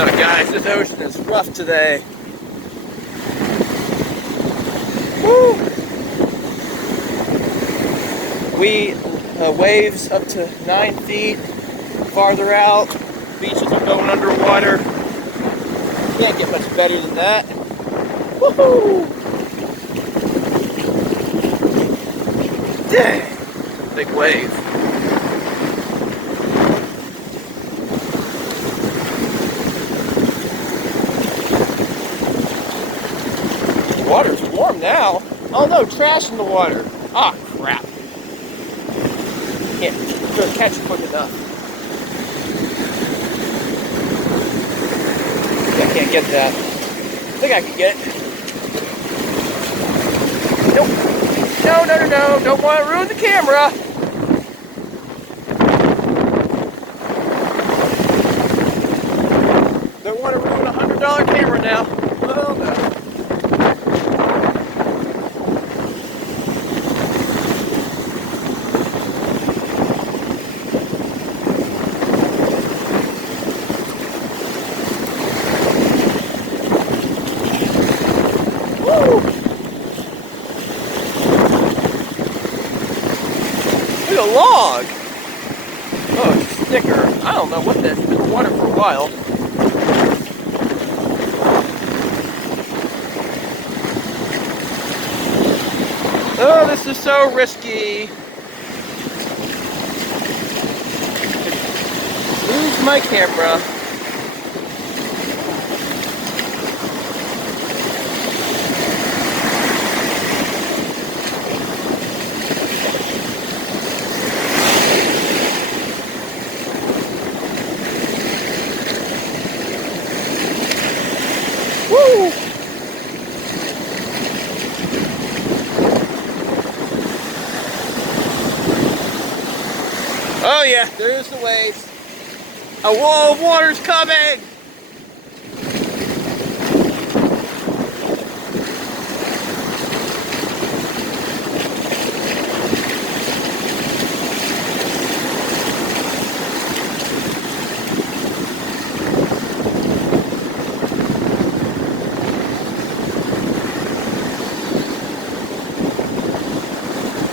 Oh, guys, this ocean is rough today. Woo! Waves up to 9 feet. Farther out, beaches are going underwater. Can't get much better than that. Woohoo! Dang! Big wave. The water's warm now. Oh no, trash in the water. Ah, crap. Can't catch it quick enough. I can't get that. I think I can get it. Nope. No. Don't want to ruin the camera. Don't want to ruin a $100 camera now. Oh no. Look at a log! Oh, it's a sticker. I don't know what that is. It's been in water for a while. Oh, this is so risky. Lose my camera. Woo! Oh yeah, there's the waves. A wall of water's coming!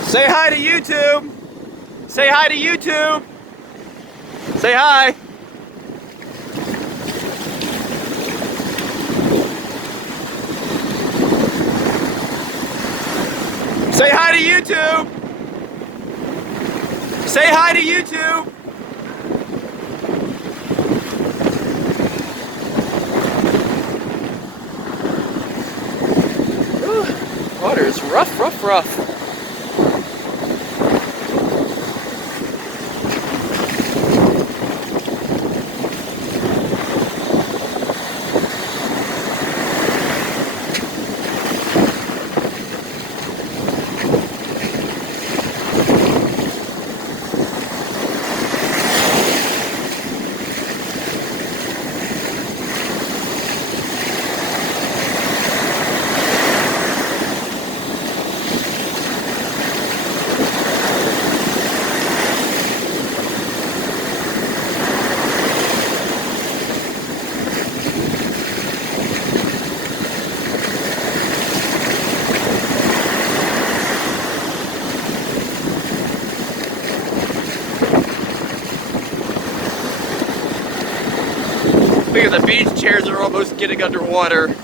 Say hi to YouTube! Say hi to YouTube! Say hi! Say hi to YouTube! Say hi to YouTube! Ooh, water is rough. Look at the beach chairs are almost getting underwater.